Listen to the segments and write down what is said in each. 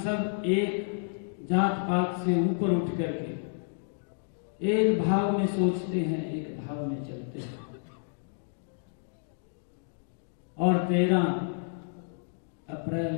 सब एक जात पात से ऊपर उठ करके एक भाव में सोचते हैं, एक भाव में चलते हैं। और 13 अप्रैल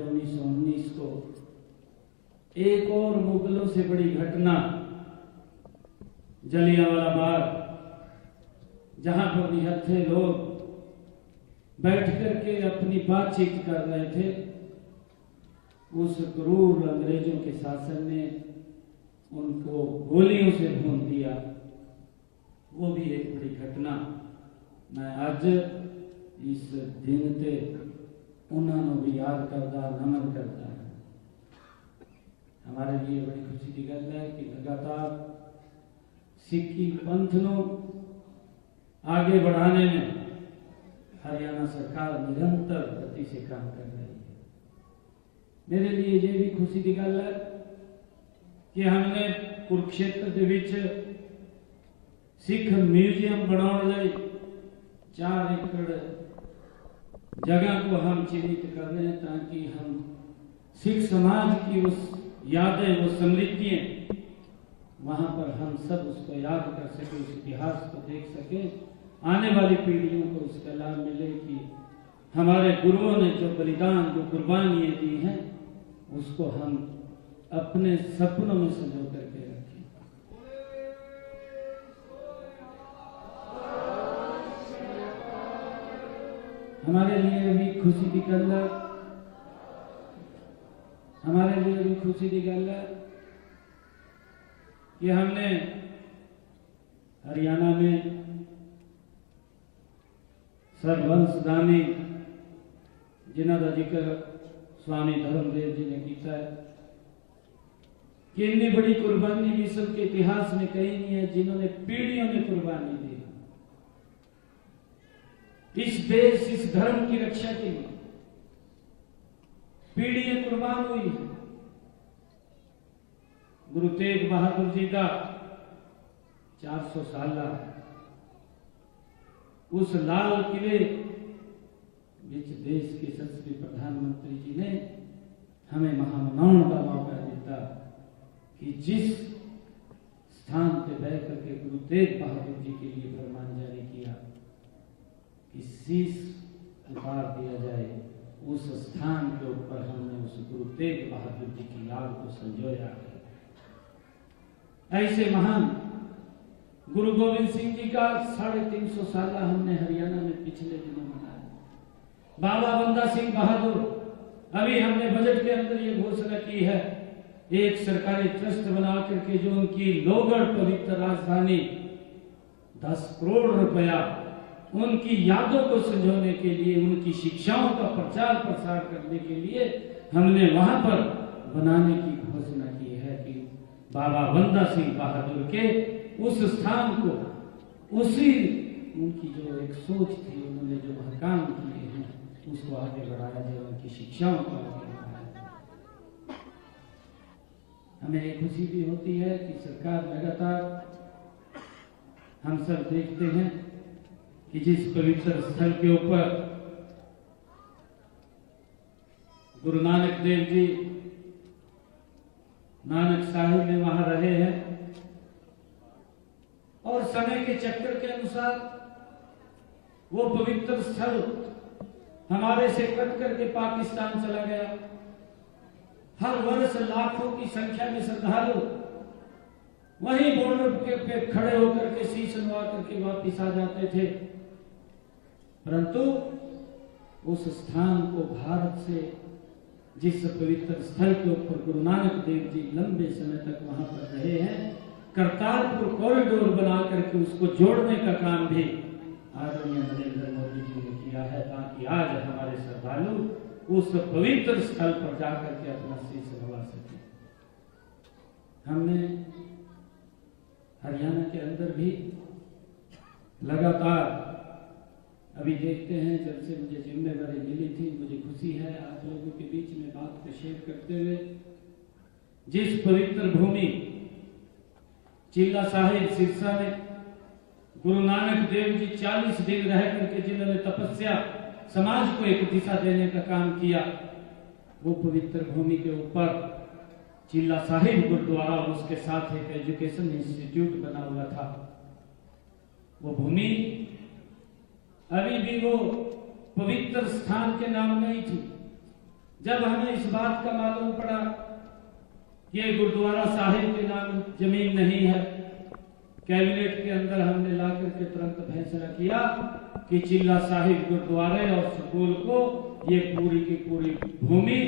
1919 को एक और मुगलों से बड़ी घटना, जलियांवाला बाग, जहां पर निहत्थे लोग बैठ करके अपनी बातचीत कर रहे थे, उस क्रूर अंग्रेजों के शासन ने उनको गोलियों से भून दिया। वो भी एक बड़ी घटना। मैं आज इस दिन ते उन्होंने भी याद करता, नमन करता है। हमारे लिए बड़ी खुशी की गल है कि लगातार सिक्खी पंथ को आगे बढ़ाने में हरियाणा सरकार निरंतर गति से काम कर रही है। मेरे लिए ये भी खुशी की गल है कि हमने कुरुक्षेत्र के विच सिख म्यूजियम बनाने 4 एकड़ जगह को हम चिन्हित कर रहे हैं, ताकि हम सिख समाज की उस यादें, वो समृद्धियां, वहां पर हम सब उसको याद कर सके, उस इतिहास को देख सके, आने वाली पीढ़ियों को उसका लाभ मिले कि हमारे गुरुओं ने जो बलिदान, जो कुर्बानियां दी हैं, उसको हम अपने सपनों में संजो करके रखें। हमारे लिए भी खुशी की गल है, हमारे लिए भी खुशी की गल है कि हमने हरियाणा में सरवंशदानी, जिन्हों का जिक्र स्वामी धर्मदेव जी ने किया है, कि इतनी बड़ी कुर्बानी विश्व के इतिहास में कहीं नहीं है, जिन्होंने पीढ़ियों ने कुर्बानी दी इस देश, इस धर्म की रक्षा के लिए। पीढ़ियां कुर्बान हुई है। गुरु तेग बहादुर जी का 400 साल उस लाल किले विच देश के यशस्वी प्रधानमंत्री जी ने हमें महामनाउण का मौका दिता कि जिस स्थान पे बैठ करके गुरु तेग बहादुर जी के लिए फरमान जारी किया कि शीश उतार दिया जाए, उस स्थान के ऊपर हमने उस गुरु तेग बहादुर जी की याद को संजोया है। ऐसे महान गुरु गोविंद सिंह जी का 350 साल हमने हरियाणा में पिछले दिनों मनाया। बाबा बंदा सिंह बहादुर, अभी हमने बजट के अंदर ये घोषणा की है, एक सरकारी ट्रस्ट बना करके जो उनकी लोगढ़ पवित्र राजधानी 10 करोड़ रुपया उनकी यादों को संजोने के लिए, उनकी शिक्षाओं का प्रचार प्रसार करने के लिए हमने वहां पर बनाने की घोषणा की है कि बाबा बंदा सिंह बहादुर के उस स्थान को, उसी उनकी जो एक सोच थी, उन्होंने जो वह काम किए हैं, उसको आगे बढ़ाया जाए, उनकी शिक्षाओं को आगे बढ़ाया जाए। हमें एक खुशी भी होती है कि सरकार लगातार, हम सब देखते हैं कि जिस पवित्र स्थल के ऊपर गुरु नानक देव जी नानक साहिब में वहां रहे हैं, और समय के चक्कर के अनुसार वो पवित्र स्थल हमारे से कट करके पाकिस्तान चला गया। हर वर्ष लाखों की संख्या में श्रद्धालु वहीं बॉर्डर पे खड़े होकर के शीश नवा करके वापिस आ जाते थे, परंतु उस स्थान को, भारत से जिस पवित्र स्थल के ऊपर गुरु नानक देव जी लंबे समय तक वहां पर रहे हैं, करतारपुर कॉरिडोर बना करके उसको जोड़ने का काम भी आदरणीय नरेंद्र मोदी जी ने किया है, ताकि आज हमारे श्रद्धालु उस पवित्र स्थल पर जाकर के अपना शीश नवा सके। हमने हरियाणा के अंदर भी लगातार अभी देखते हैं, जब से मुझे जिम्मेदारी मिली थी, मुझे खुशी है आप लोगों के बीच में बात को शेयर करते हुए, जिस पवित्र भूमि चिल्ला साहिब सिरसा में गुरु नानक देव जी 40 दिन रह करके जिन्होंने तपस्या समाज को एक दिशा देने का काम किया। वो पवित्र भूमि के ऊपर चिल्ला साहिब गुरुद्वारा और उसके साथ एक एजुकेशन इंस्टीट्यूट बना हुआ था। वो भूमि अभी भी वो पवित्र स्थान के नाम नहीं थी। जब हमें इस बात का मालूम पड़ा कि ये गुरुद्वारा साहिब के नाम जमीन नहीं है, कैबिनेट के अंदर हमने ला करके तुरंत फैसला किया कि चिल्ला साहिब गुरुद्वारे और स्कूल को ये पूरी की पूरी भूमि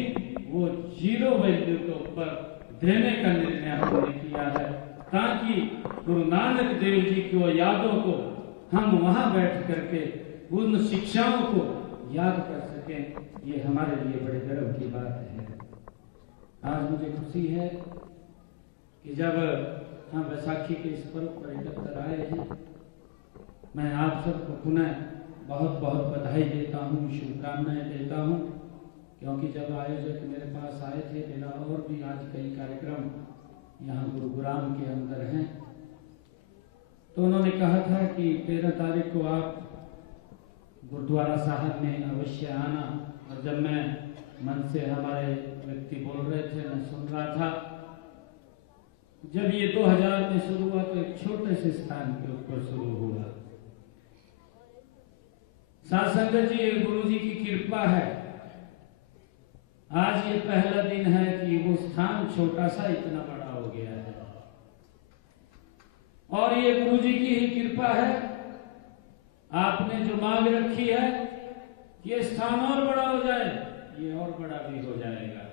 वो 0 वैल्यू के ऊपर देने का निर्णय हमने किया है, ताकि गुरु नानक देव जी की यादों को हम वहां बैठ करके उन शिक्षाओं को याद कर सकें। ये हमारे लिए बड़े गर्व की बात है। आज मुझे खुशी है कि जब हम वैसाखी के इस पर्व पर एकत्र आए हैं, मैं आप सबको पुनः बहुत बहुत बधाई देता हूँ, शुभकामनाएं देता हूँ, क्योंकि जब आयोजक मेरे पास आए थे, मेरा और भी आज कई कार्यक्रम यहाँ गुरुग्राम के अंदर हैं, तो उन्होंने कहा था कि 13 तारीख को आप गुरुद्वारा साहब में अवश्य आना। और जब मैं मन से हमारे व्यक्ति बोल रहे थे, मैं सुन रहा था, जब ये 2000 में शुरू हुआ तो एक छोटे से स्थान के ऊपर शुरू हुआ। साथ संगत जी, गुरु जी की कृपा है, आज ये पहला दिन है कि वो स्थान छोटा सा इतना बड़ा हो गया है, और ये गुरु जी की ही कृपा है। आपने जो मांग रखी है कि ये स्थान और बड़ा हो जाए, ये और बड़ा भी हो जाएगा।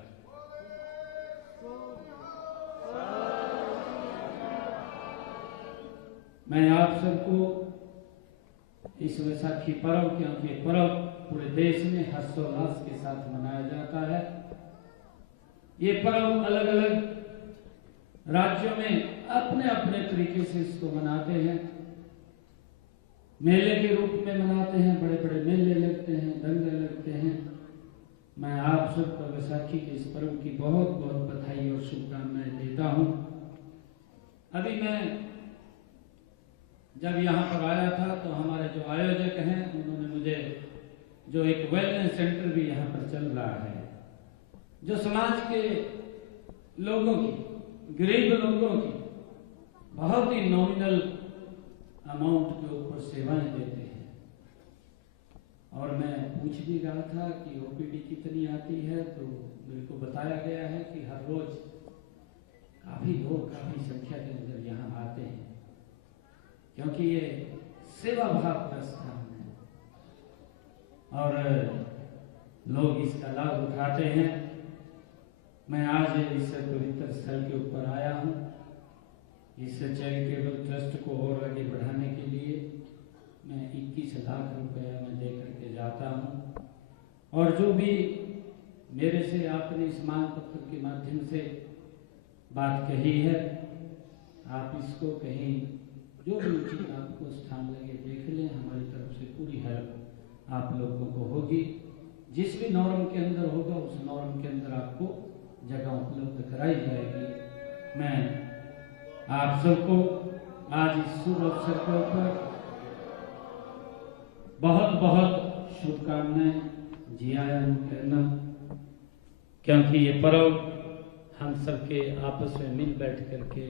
मैं आप सबको इस वैसाखी पर्व, क्योंकि पर्व पूरे देश में हर्षोल्लास के साथ मनाया जाता है, ये पर्व अलग अलग राज्यों में अपने अपने तरीके से इसको मनाते हैं। मेले के रूप में मनाते हैं, बड़े बड़े मेले लगते हैं, दंगे लगते हैं। मैं आप सबको वैसाखी के इस पर्व की बहुत बहुत बधाई और शुभकामनाएं देता हूं। अभी मैं जब यहाँ पर आया था तो हमारे जो आयोजक हैं उन्होंने मुझे जो एक वेलनेस सेंटर भी यहाँ पर चल रहा है, जो समाज के लोगों की, गरीब लोगों की बहुत ही नॉमिनल अमाउंट के ऊपर सेवाएं देते हैं। और मैं पूछ भी रहा था कि ओपीडी कितनी आती है, तो मेरे को बताया गया है कि हर रोज काफी लोग काफी संख्या के अंदर यहाँ आते हैं, क्योंकि ये सेवा भाव का स्थान है और लोग इसका लाभ उठाते हैं। मैं आज इस पवित्र स्थल के ऊपर आया हूँ, इस चैरिटेबल ट्रस्ट को और आगे बढ़ाने के लिए मैं 21 लाख रुपया मैं दे करके जाता हूँ। और जो भी मेरे से आपने इस मांग पत्र के माध्यम से बात कही है, आप इसको कहीं जो भी उचित आपको स्थान लगे देख लें। हमारी तरफ से पूरी हेल्प आप लोगों को होगी, जिस भी नॉर्म के अंदर होगा उस नॉर्म के अंदर आपको जगह उपलब्ध कराई जाएगी। मैं आप सबको आज इस शुभ अवसर के ऊपर बहुत बहुत शुभकामनाएं, जी आया कहना, क्योंकि ये पर्व हम सबके आपस में मिल बैठ करके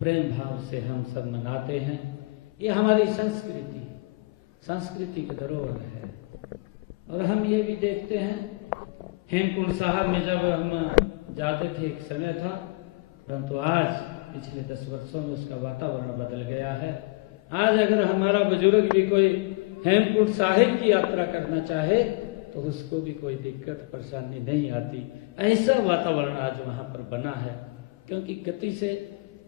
प्रेम भाव से हम सब मनाते हैं। ये हमारी संस्कृति का धरोहर है। और हम ये भी देखते हैं, हेमकुंड साहब में जब हम जाते थे एक समय था, परंतु आज पिछले 10 वर्षों में उसका वातावरण बदल गया है। आज अगर हमारा बुजुर्ग भी कोई हेमकुंड साहिब की यात्रा करना चाहे तो उसको भी कोई दिक्कत परेशानी नहीं आती। ऐसा वातावरण आज वहाँ पर बना है, क्योंकि गति से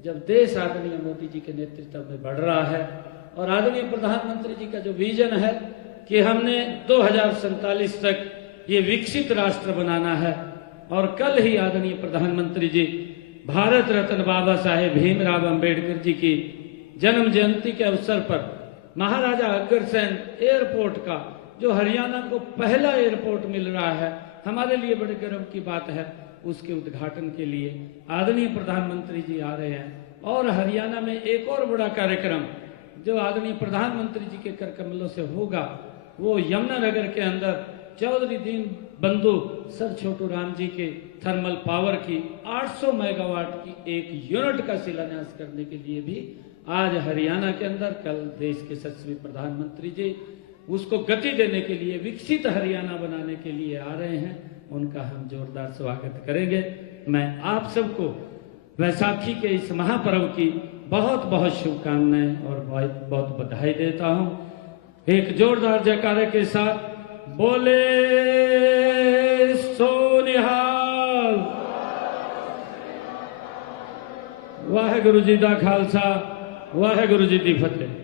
जब देश आदरणीय मोदी जी के नेतृत्व में बढ़ रहा है और आदरणीय प्रधानमंत्री जी का जो विजन है कि हमने 2047 तक ये विकसित राष्ट्र बनाना है, और कल ही आदरणीय प्रधानमंत्री जी भारत रत्न बाबा साहेब भीमराव अंबेडकर जी की जन्म जयंती के अवसर पर महाराजा अग्रसेन एयरपोर्ट का, जो हरियाणा को पहला एयरपोर्ट मिल रहा है, हमारे लिए बड़े गर्व की बात है, उसके उद्घाटन के लिए आदरणीय प्रधानमंत्री जी आ रहे हैं। और हरियाणा में एक और बड़ा कार्यक्रम जो आदरणीय प्रधानमंत्री जी के कर कमलों से होगा, वो यमुनानगर के अंदर चौधरी दीन बंधु सर छोटू राम जी के थर्मल पावर की 800 मेगावाट की एक यूनिट का शिलान्यास करने के लिए भी आज हरियाणा के अंदर, कल देश के यशस्वी प्रधानमंत्री जी उसको गति देने के लिए, विकसित हरियाणा बनाने के लिए आ रहे हैं। उनका हम जोरदार स्वागत करेंगे। मैं आप सबको वैसाखी के इस महापर्व की बहुत बहुत शुभकामनाएं और बहुत बहुत बधाई देता हूं। एक जोरदार जयकारे के साथ बोले सोनिहाल। वाहेगुरु जी दा खालसा, वाहेगुरु जी दी फतेह।